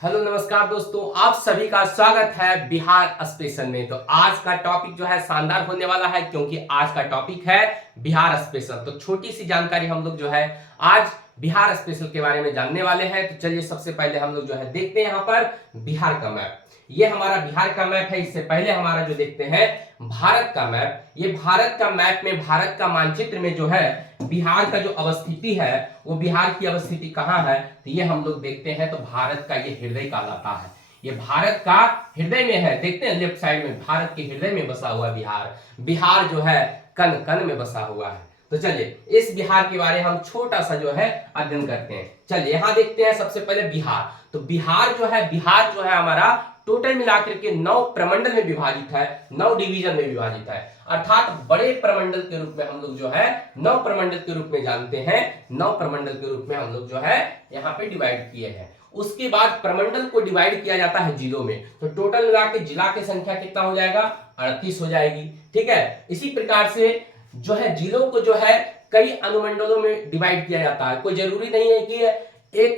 Hello नमस्कार दोस्तों, आप सभी का स्वागत है बिहार स्पेशल में। तो आज का टॉपिक जो है शानदार होने वाला है, क्योंकि आज का टॉपिक है बिहार स्पेशल। तो छोटी सी जानकारी हम लोग जो है आज बिहार स्पेशल के बारे में जानने वाले हैं। तो चलिए सबसे पहले हम लोग जो है देखते हैं यहाँ पर बिहार का मैप। ये हमारा बिहार का मैप है। इससे पहले हमारा जो देखते हैं भारत का मैप। ये भारत का मैप में भारत का मानचित्र में जो है बिहार का जो अवस्थिति है, वो बिहार की अवस्थिति कहाँ है, तो ये हम लोग देखते हैं। तो भारत का ये हृदय कहलाता है। ये भारत का हृदय में है। देखते हैं लेफ्ट साइड में भारत के हृदय में बसा हुआ बिहार। बिहार जो है कण कण में बसा हुआ है। तो चलिए इस बिहार के बारे में हम छोटा सा जो है अध्ययन करते हैं। चलिए यहाँ देखते हैं सबसे पहले बिहार। तो बिहार जो है हमारा टोटल मिलाकर के 9 प्रमंडल में विभाजित है, 9 डिवीजन में विभाजित है। अर्थात बड़े प्रमंडल के रूप में हम लोग जो है 9 प्रमंडल के रूप में जानते हैं। 9 प्रमंडल के रूप में हम लोग जो है यहाँ पे डिवाइड किए हैं। उसके बाद प्रमंडल को डिवाइड किया जाता है जिलों में। तो टोटल मिला के जिला की संख्या कितना हो जाएगा, 38 हो जाएगी। ठीक है, इसी प्रकार से जो है जिलों को जो है कई अनुमंडलों में डिवाइड किया जाता है। कोई जरूरी नहीं है कि एक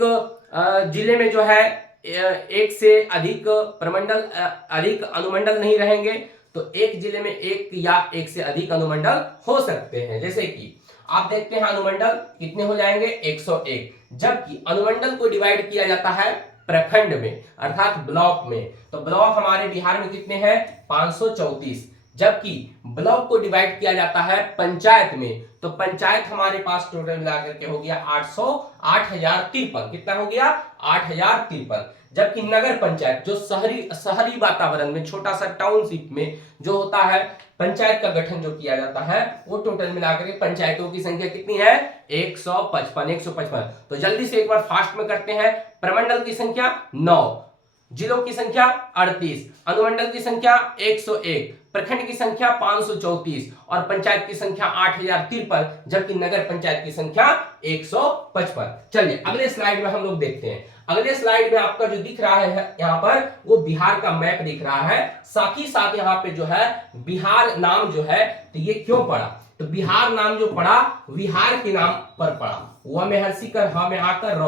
जिले में जो है एक से अधिक प्रमंडल अधिक अनुमंडल नहीं रहेंगे। तो एक जिले में एक या एक से अधिक अनुमंडल हो सकते हैं। जैसे कि आप देखते हैं अनुमंडल कितने हो जाएंगे, 101। जबकि अनुमंडल को डिवाइड किया जाता है प्रखंड में, अर्थात ब्लॉक में। तो ब्लॉक हमारे बिहार में कितने हैं, 534। जबकि ब्लॉक को डिवाइड किया जाता है पंचायत में। तो पंचायत हमारे पास टोटल मिलाकर के हो गया 8053। कितना हो गया, 8053। जबकि नगर पंचायत जो शहरी वातावरण में छोटा सा टाउनशिप में जो होता है पंचायत का गठन जो किया जाता है, वो टोटल मिलाकर के पंचायतों की संख्या कितनी है, 155। तो जल्दी से एक बार फास्ट में करते हैं। प्रमंडल की संख्या 9, जिलों की संख्या 38, अनुमंडल की संख्या 101, प्रखंड की संख्या 534 और पंचायत की संख्या 8053। जबकि नगर पंचायत की संख्या 155। चलिए अगले स्लाइड में हम लोग देखते हैं। अगले स्लाइड में आपका जो दिख रहा है यहाँ पर, वो बिहार का मैप दिख रहा है। साथ ही साथ यहाँ पे जो है बिहार नाम जो है, तो ये क्यों पड़ा, तो बिहार नाम जो पड़ा विहार के नाम पर पड़ा। व में हर्षी कर ह में आकर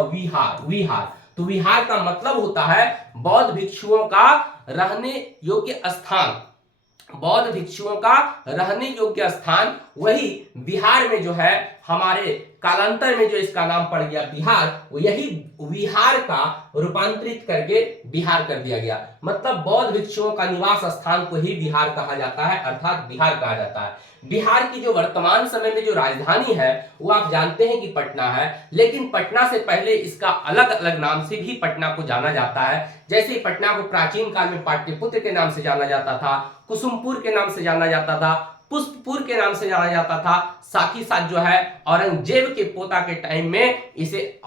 विहार। तो विहार का मतलब होता है बौद्ध भिक्षुओं का रहने योग्य स्थान। बौद्ध भिक्षुओं का रहने योग्य स्थान, वही बिहार में जो है हमारे कालांतर में जो इसका नाम पड़ गया बिहार, वो यही विहार का रूपांतरित करके बिहार कर दिया गया। मतलब बौद्ध भिक्षुओं का निवास स्थान को ही बिहार कहा जाता है, अर्थात बिहार कहा जाता है। बिहार की जो वर्तमान समय में जो राजधानी है, वो आप जानते हैं कि पटना है। लेकिन पटना से पहले इसका अलग अलग नाम से भी पटना को जाना जाता है। जैसे पटना को प्राचीन काल में पाटलिपुत्र के नाम से जाना जाता था, कुसुमपुर के नाम से जाना जाता था, पुष्पपुर के नाम से जाना जाता था। साथ ही साथ जो है औरंगजेब के पोता के टाइम में इसे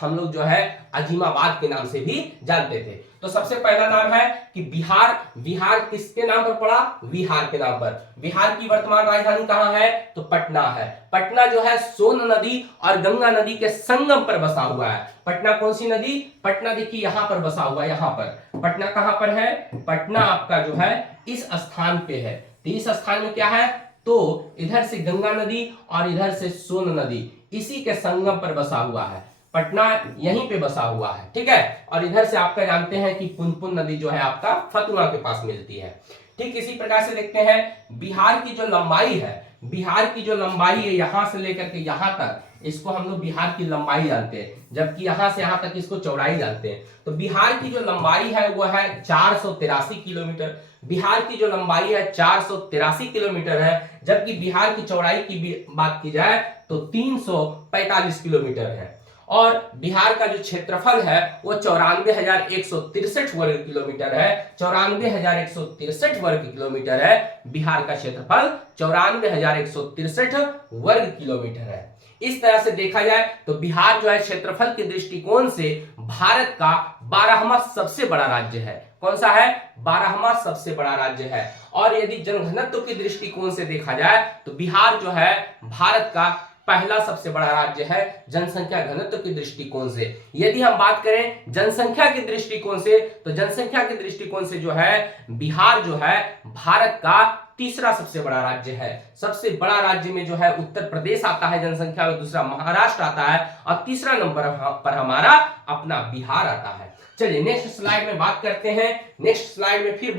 हम लोग जो है अजीमाबाद के नाम से भी जानते थे। तो सबसे पहला नाम है कि बिहार किसके नाम पर पड़ा, विहार के नाम पर। बिहार की वर्तमान राजधानी कहां है, तो पटना है। पटना जो है सोन नदी और गंगा नदी के संगम पर बसा हुआ है। पटना कौन सी नदी, पटना देखिए यहां पर बसा हुआ है। यहां पर पटना कहां पर है, पटना आपका जो है इस स्थान पे है। तो इस स्थान में क्या है, तो इधर से गंगा नदी और इधर से सोन नदी, इसी के संगम पर बसा हुआ है। पटना यहीं पे बसा हुआ है। ठीक है, और इधर से आपका जानते हैं कि पुनपुन नदी जो है आपका फतुहा के पास मिलती है। ठीक इसी प्रकार से देखते हैं बिहार की जो लंबाई है, बिहार की जो लंबाई है यहां से लेकर के यहां तक, इसको हम लोग बिहार की लंबाई जानते हैं। जबकि यहां से यहां तक इसको चौड़ाई जानते हैं। तो बिहार की जो लंबाई है वो है 483 किलोमीटर। बिहार की जो लंबाई है 483 किलोमीटर है। जबकि बिहार की चौड़ाई की बात की जाए तो 345 किलोमीटर है। और बिहार का जो क्षेत्रफल है वो 94,163 वर्ग किलोमीटर है। 94,163 वर्ग किलोमीटर है बिहार का क्षेत्रफल, 94,163 वर्ग किलोमीटर है। इस तरह से देखा जाए तो बिहार जो है क्षेत्रफल के दृष्टिकोण से भारत का 12वां सबसे बड़ा राज्य है। कौन सा है, 12वां सबसे बड़ा राज्य है। और यदि जनघनत्व के दृष्टिकोण से देखा जाए तो बिहार जो है भारत का पहला सबसे बड़ा राज्य है जनसंख्या घनत्व के दृष्टिकोण से। यदि हम बात करें जनसंख्या के दृष्टिकोण से, तो जनसंख्या के दृष्टिकोण से जो है बिहार जो है भारत का तीसरा सबसे बड़ा राज्य है। सबसे बड़ा राज्य में जो है उत्तर प्रदेश आता है जनसंख्या में, दूसरा महाराष्ट्र आता है और तीसरा नंबर पर हमारा अपना बिहार आता है। चलिए नेक्स्ट स्लाइड में बात करते हैं। नेक्स्ट स्लाइड में फिर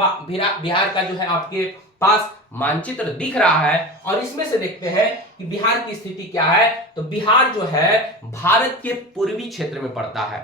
बिहार का जो है आपके पास मानचित्र दिख रहा है और इसमें से देखते हैं कि बिहार की स्थिति क्या है। तो बिहार जो है भारत के पूर्वी क्षेत्र में पड़ता है।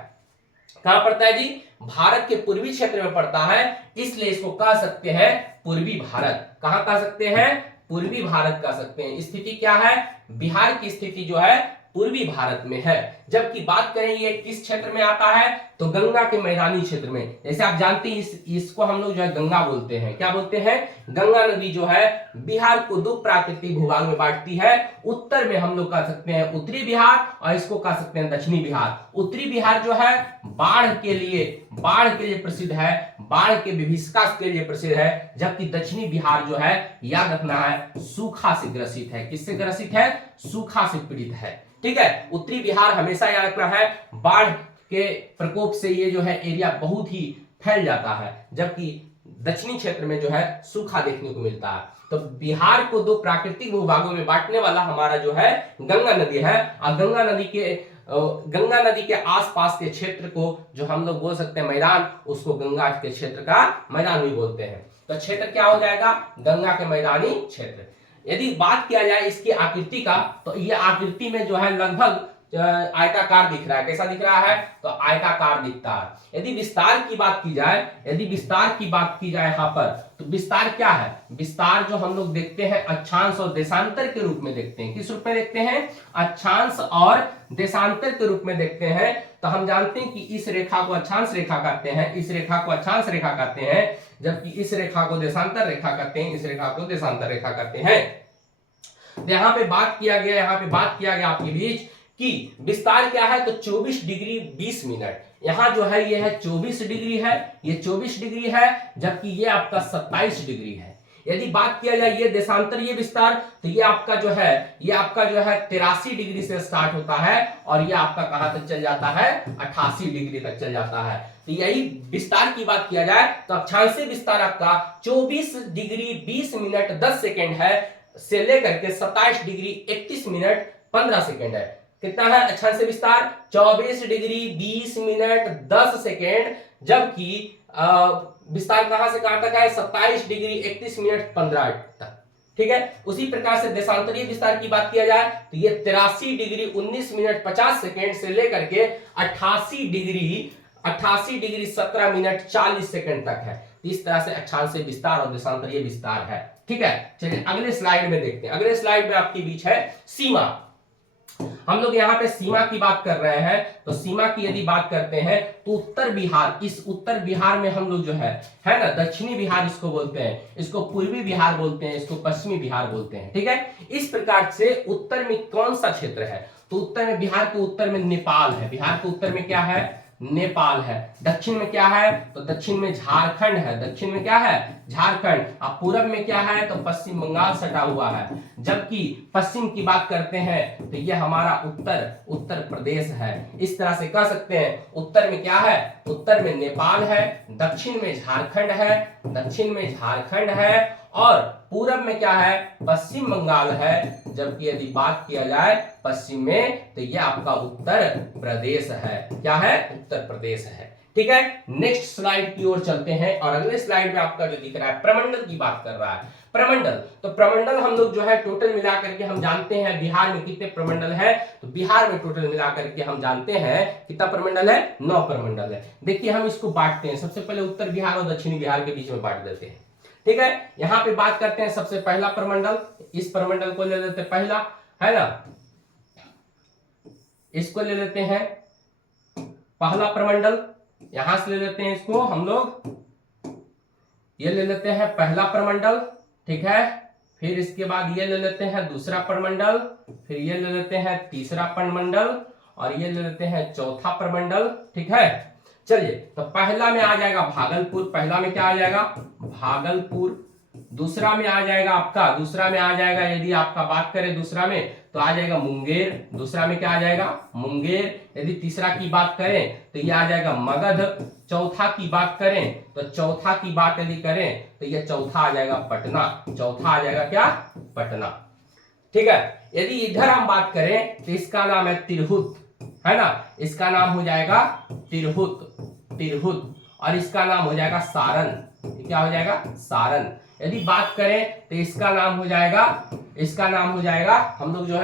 कहां पड़ता है जी? भारत के पूर्वी क्षेत्र में पड़ता है, इसलिए इसको कह सकते हैं पूर्वी भारत। कहां कह सकते हैं? पूर्वी भारत कह सकते हैं। स्थिति क्या है? बिहार की स्थिति जो है पूर्वी भारत में है। जबकि बात करें ये किस क्षेत्र में आता है, तो गंगा के मैदानी क्षेत्र में। जैसे आप जानते हैं इसको हम लोग जो है गंगा बोलते हैं। क्या बोलते हैं? गंगा नदी जो है बिहार को दो प्राकृतिक भूभाग में बांटती है। उत्तर में हम लोग कह सकते हैं उत्तरी बिहार और इसको कह सकते हैं दक्षिणी बिहार। उत्तरी बिहार जो है बाढ़ के लिए प्रसिद्ध है, बाढ़ के विभीषिका के लिए प्रसिद्ध है। जबकि दक्षिणी बिहार जो है याद रखना है सूखा से ग्रसित है। किससे ग्रसित है? सूखा से पीड़ित है। ठीक है, उत्तरी बिहार हमेशा याद रखना है बाढ़ के प्रकोप से ये जो है एरिया बहुत ही फैल जाता है, जबकि दक्षिणी क्षेत्र में जो है सूखा देखने को मिलता है। तो बिहार को दो प्राकृतिक भूभागों में बांटने वाला हमारा जो है गंगा नदी है। और गंगा नदी के आसपास के क्षेत्र को जो हम लोग बोल सकते हैं मैदान, उसको गंगा के क्षेत्र का मैदान भी बोलते हैं। तो क्षेत्र क्या हो जाएगा? गंगा के मैदानी क्षेत्र। यदि बात किया जाए इसकी आकृति का, तो ये आकृति में जो है लगभग आयताकार दिख रहा है। कैसा दिख रहा है? तो आयताकार दिखता है। यदि विस्तार की बात की जाए यहाँ पर, तो विस्तार क्या है? विस्तार जो हम लोग देखते हैं अक्षांश और देशांतर के रूप में देखते हैं। किस रूप में देखते हैं? अक्षांश और देशांतर के रूप में देखते हैं। तो हम जानते हैं कि इस रेखा को अक्षांश रेखा कहते हैं, इस रेखा को अक्षांश रेखा कहते हैं, जबकि इस रेखा को देशांतर रेखा कहते हैं, इस रेखा को देशांतर रेखा कहते हैं। तो यहाँ पे बात किया गया आपके बीच कि विस्तार क्या है, तो 24 डिग्री 20 मिनट। यहां जो है ये है 24 डिग्री है, ये 24 डिग्री है, जबकि ये आपका 27 डिग्री है। यदि बात किया जाए ये देशांतर ये विस्तार, तो ये आपका जो है 83 डिग्री से स्टार्ट होता है और ये आपका कहां तक चल जाता है? 88 डिग्री तक चल जाता है। तो यही विस्तार की बात किया जाए तो अक्षांशीय विस्तार आपका 24 डिग्री 20 मिनट 10 सेकेंड है से लेकर के 27 डिग्री 31 मिनट 15 सेकेंड है। कितना है अक्षांशीय विस्तार? 24 डिग्री 20 मिनट 10 सेकेंड, जबकि विस्तार कहां से कहां तक है? 27 डिग्री 31 मिनट 15 तक। ठीक है, उसी प्रकार से देशांतरीय विस्तार की बात किया जाए तो ये 83 डिग्री 19 मिनट 50 सेकेंड से लेकर के 88 डिग्री 17 मिनट 40 सेकेंड तक है। इस तरह से अक्षांशीय विस्तार और देशांतरीय विस्तार है। ठीक है, चलिए अगले स्लाइड में देखते हैं। अगले स्लाइड में आपके बीच है सीमा। हम लोग यहाँ पे सीमा की बात कर रहे हैं। तो सीमा की यदि बात करते हैं तो उत्तर बिहार, इस उत्तर बिहार में हम लोग जो है ना, दक्षिणी बिहार इसको बोलते हैं, इसको पूर्वी बिहार बोलते हैं, इसको पश्चिमी बिहार बोलते हैं। ठीक है, इस प्रकार से उत्तर में कौन सा क्षेत्र है? तो उत्तर में बिहार के उत्तर में नेपाल है। बिहार के उत्तर में क्या है? नेपाल है। दक्षिण में क्या है? तो दक्षिण में झारखंड है। दक्षिण में क्या है? झारखंड। अब पूरब में क्या है? तो पश्चिम बंगाल सटा हुआ है। जबकि पश्चिम की बात करते हैं तो यह हमारा उत्तर प्रदेश है। इस तरह से कह सकते हैं उत्तर में क्या है? उत्तर में नेपाल है, दक्षिण में झारखंड है और पूरब में क्या है? पश्चिम बंगाल है। जबकि यदि बात किया जाए पश्चिम में तो यह आपका उत्तर प्रदेश है। क्या है? उत्तर प्रदेश है। ठीक है, नेक्स्ट स्लाइड की ओर चलते हैं और अगले स्लाइड में आपका जो दिख रहा है प्रमंडल की बात कर रहा है। प्रमंडल, तो प्रमंडल हम लोग जो है टोटल मिलाकर के हम जानते हैं बिहार में कितने प्रमंडल है। तो बिहार में टोटल मिलाकर के हम जानते हैं कितना प्रमंडल है? 9 प्रमंडल है। देखिए हम इसको बांटते हैं, सबसे पहले उत्तर बिहार और दक्षिणी बिहार के बीच में बांट देते हैं। ठीक है, यहां पे बात करते हैं सबसे पहला प्रमंडल, इस प्रमंडल को ले लेते हैं पहला, है ना, इसको ले लेते हैं पहला प्रमंडल। यहां से ले लेते हैं इसको हम लोग, ये ले लेते हैं पहला प्रमंडल। ठीक है, फिर इसके बाद ये ले लेते हैं दूसरा प्रमंडल, फिर ये ले लेते हैं तीसरा प्रमंडल और ये ले लेते हैं चौथा प्रमंडल। ठीक है, चलिए तो पहला में आ जाएगा भागलपुर। पहला में क्या आ जाएगा? भागलपुर। दूसरा में आ जाएगा यदि आपका बात करें दूसरा में तो आ जाएगा मुंगेर। दूसरा में क्या आ जाएगा? मुंगेर। यदि तीसरा की बात करें तो ये आ जाएगा मगध। चौथा की बात करें यदि करें तो ये चौथा आ जाएगा पटना। चौथा आ जाएगा क्या? पटना। ठीक है, यदि इधर हम बात करें तो इसका नाम है तिरहुत, है ना, इसका नाम हो जाएगा तिरहुत, तिरहुत, और इसका नाम हो जाएगा सारण। ये क्या हो जाएगा? सारण। यदि बात करें तो इसका नाम हो जाएगा, इसका नाम हो जाएगा हम लोग जो है